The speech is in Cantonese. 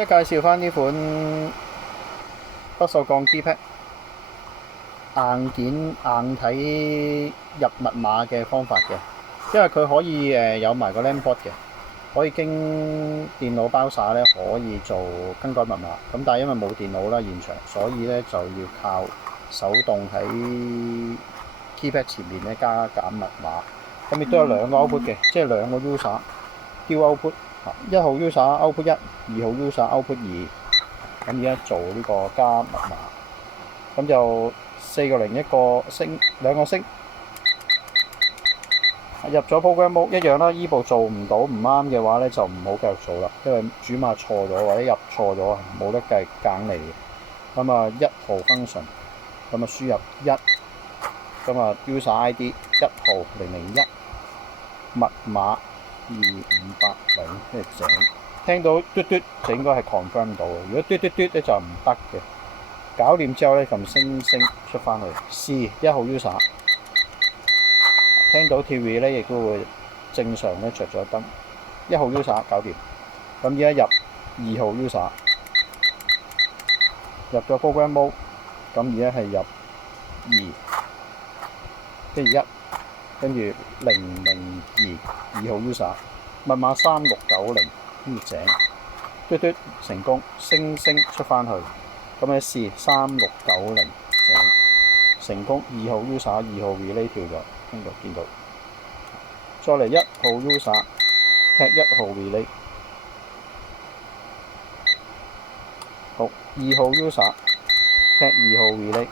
即係介紹翻呢款不鏽鋼 keypad 硬件硬體入密碼嘅方法嘅，因為佢可以有埋個 LAN port 嘅，可以經電腦包灑咧可以做更改密碼。咁但係因為冇電腦啦現場，所以咧就要靠手動喺 keypad 前面咧加減密碼。咁亦都有兩個 output 嘅，即係兩個 user dual output。1號 user output 1，2號 user output 2。咁而家做呢個加密碼，咁就4個0一個星兩個星。入咗 program mode 一樣啦，依部做唔到唔啱嘅話咧，就唔好繼續做啦，因為主碼錯咗或者入錯咗，冇得計揀嚟嘅。咁啊1號 function，咁啊輸入1，咁啊 user ID 1號001，密碼2580，跟住整。聽到嘟嘟就應該係 confirm 到嘅，如果嘟嘟嘟咧就唔得嘅。搞掂之後咧，撳星星出翻去。試1號 user， 聽到跳 relay 亦都會正常咧着咗燈。1號 user 搞掂。咁而家入2號 user， 入咗 program mode， 咁而家係入2，跟住1，跟住002， 2號 user， 密碼3690。跟住整嘟嘟成功，星星出翻去，咁你試3690整成功。2號 user 2號 relay 跳咗，見到。再嚟1號 user 踢1號 relay， 好2號 user 踢2號 relay。